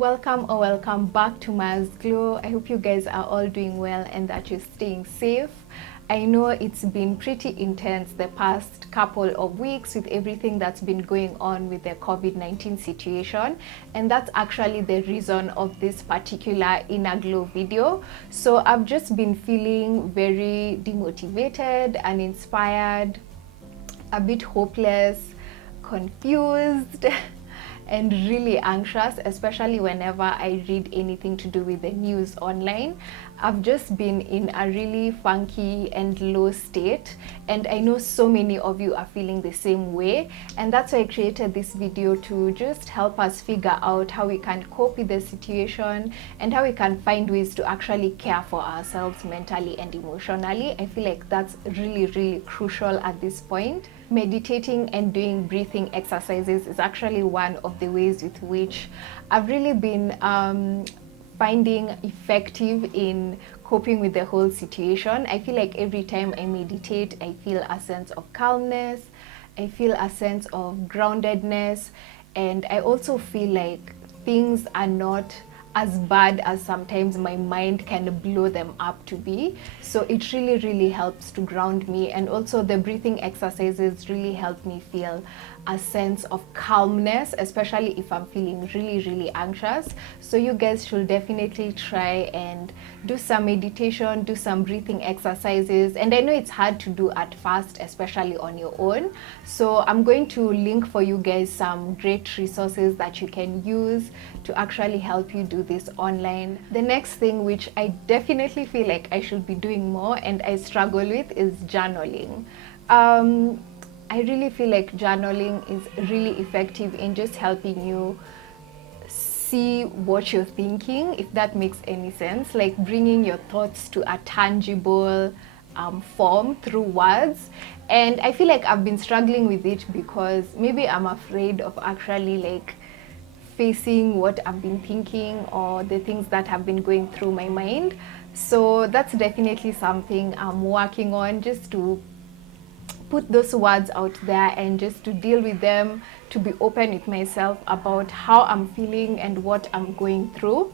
Welcome or welcome back to Mars Glow. I hope you guys are all doing well and that you're staying safe. I know it's been pretty intense the past couple of weeks with everything that's been going on with the COVID-19 situation, and that's actually the reason of this particular Inner Glow video. So I've just been feeling very demotivated, uninspired, a bit hopeless, confused and really anxious, especially whenever I read anything to do with the news online. I've just been in a really funky and low state, and I know so many of you are feeling the same way, and that's why I created this video to just help us figure out how we can cope with the situation and how we can find ways to actually care for ourselves mentally and emotionally. I feel like that's really crucial at this point. Meditating and doing breathing exercises is actually one of the ways with which I've really been finding effective in coping with the whole situation. I feel like every time I meditate, I feel a sense of calmness, I feel a sense of groundedness, and I also feel like things are not as bad as sometimes my mind can blow them up to be. So it really helps to ground me, and also the breathing exercises really help me feel a sense of calmness, especially if I'm feeling really anxious. So you guys should definitely try and do some meditation, do some breathing exercises, and I know it's hard to do at first, especially on your own. So I'm going to link for you guys some great resources that you can use to actually help you do this online. The next thing, which I definitely feel like I should be doing more and I struggle with, is journaling. I really feel like journaling is really effective in just helping you see what you're thinking, if that makes any sense, like bringing your thoughts to a tangible form through words. And I feel like I've been struggling with it because maybe I'm afraid of actually like facing what I've been thinking or the things that have been going through my mind. So that's definitely something I'm working on, just to put those words out there and just to deal with them, to be open with myself about how I'm feeling and what I'm going through.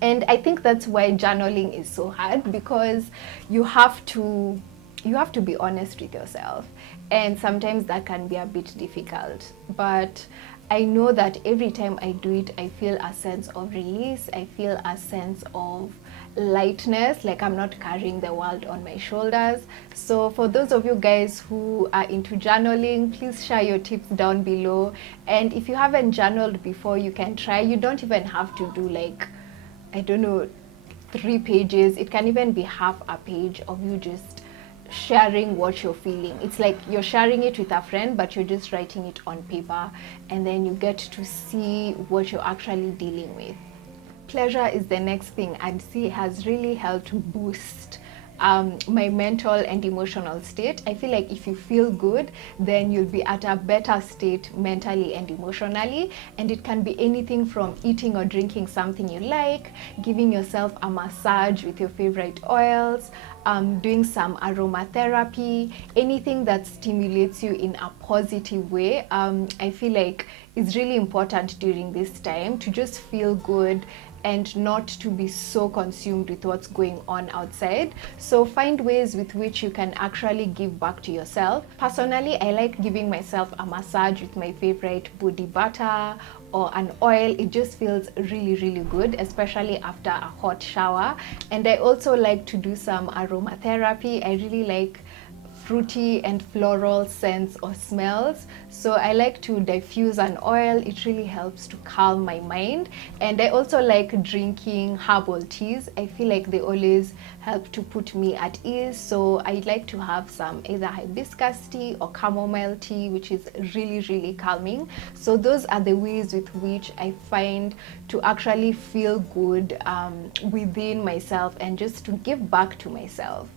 And I think that's why journaling is so hard, because you have to be honest with yourself, and sometimes that can be a bit difficult. But I know that every time I do it, I feel a sense of release, I feel a sense of lightness, like I'm not carrying the world on my shoulders. So for those of you guys who are into journaling, please share your tips down below. And if you haven't journaled before, you can try. You don't even have to do like, I don't know, 3 pages. It can even be half a page of you just sharing what you're feeling. It's like you're sharing it with a friend, but you're just writing it on paper, and then you get to see what you're actually dealing with. Pleasure is the next thing, and see has really helped boost my mental and emotional state. I feel like if you feel good, then you'll be at a better state mentally and emotionally. And it can be anything from eating or drinking something you like, giving yourself a massage with your favorite oils, doing some aromatherapy, anything that stimulates you in a positive way. I feel like it's really important during this time to just feel good and not to be so consumed with what's going on outside. So find ways with which you can actually give back to yourself. Personally, I like giving myself a massage with my favorite body butter or an oil. It just feels really good, especially after a hot shower. And I also like to do some aromatherapy. I really like fruity and floral scents or smells, so I like to diffuse an oil. It really helps to calm my mind. And I also like drinking herbal teas. I feel like they always help to put me at ease, so I like to have some either hibiscus tea or chamomile tea, which is really calming. So those are the ways with which I find to actually feel good within myself and just to give back to myself.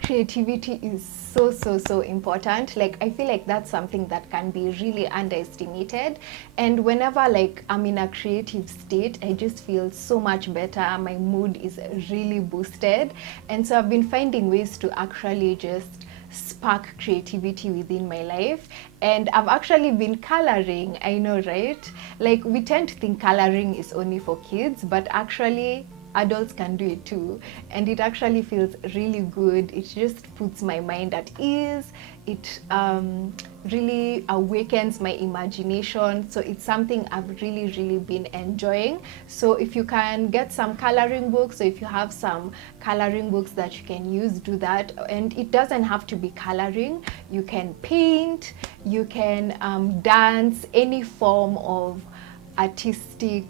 Creativity is so important. Like I feel like that's something that can be really underestimated, and whenever like I'm in a creative state, I just feel so much better. My mood is really boosted, and so I've been finding ways to actually just spark creativity within my life. And I've actually been coloring. I know, right? Like, we tend to think coloring is only for kids, but actually adults can do it too, and it actually feels really good. It just puts my mind at ease. It really awakens my imagination, so it's something I've really been enjoying. So if you can get some coloring books, or if you have some coloring books that you can use, do that. And it doesn't have to be coloring. You can paint, you can dance, any form of artistic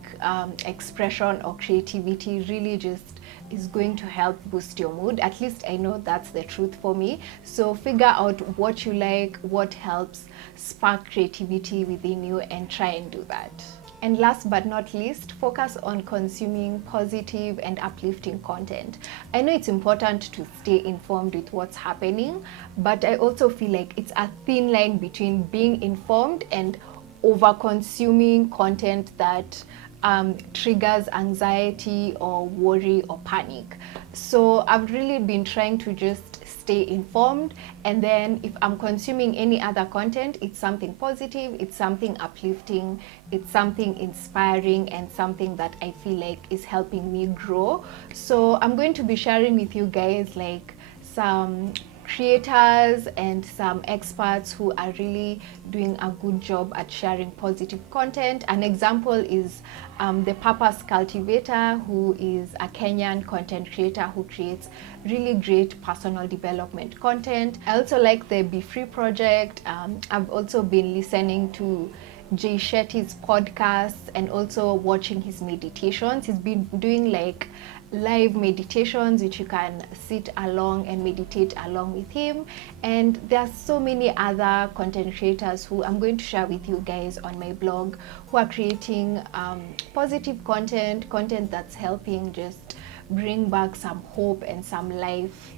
expression or creativity really just is going to help boost your mood. At least I know that's the truth for me. So figure out what you like, what helps spark creativity within you, and try and do that. And last but not least, focus on consuming positive and uplifting content. I know it's important to stay informed with what's happening, but I also feel like it's a thin line between being informed and over consuming content that triggers anxiety or worry or panic. So I've really been trying to just stay informed, and then if I'm consuming any other content, it's something positive, it's something uplifting, it's something inspiring, and something that I feel like is helping me grow. So I'm going to be sharing with you guys like some creators and some experts who are really doing a good job at sharing positive content. An example is the Purpose Cultivator, who is a Kenyan content creator who creates really great personal development content. I also like the Be Free project. I've also been listening to Jay Shetty's podcasts and also watching his meditations. He's been doing like live meditations which you can sit along and meditate along with him. And there are so many other content creators who I'm going to share with you guys on my blog, who are creating positive content that's helping just bring back some hope and some life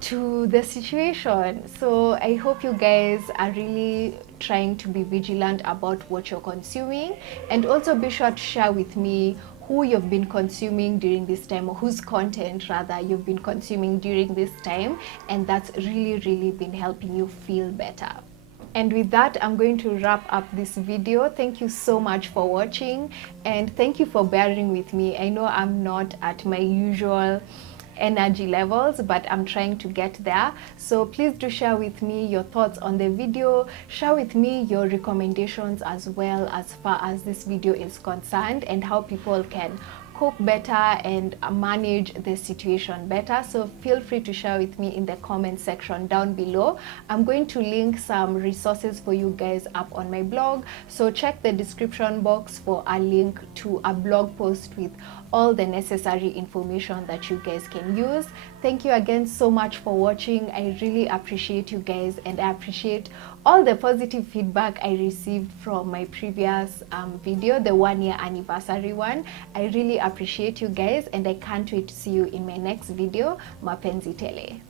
to the situation. So I hope you guys are really trying to be vigilant about what you're consuming, and also be sure to share with me who you've been consuming during this time, or whose content rather you've been consuming during this time, and that's really been helping you feel better. And with that, I'm going to wrap up this video. Thank you so much for watching, and thank you for bearing with me. I know I'm not at my usual energy levels, but I'm trying to get there. So please do share with me your thoughts on the video. Share with me your recommendations as well, as far as this video is concerned, and how people can cope better and manage the situation better. So feel free to share with me in the comment section down below. I'm going to link some resources for you guys up on my blog, so check the description box for a link to a blog post with all the necessary information that you guys can use. Thank you again so much for watching. I really appreciate you guys, and I appreciate all the positive feedback I received from my previous video, the 1-year anniversary one. I really appreciate you guys, and I can't wait to see you in my next video. Mapenzi tele.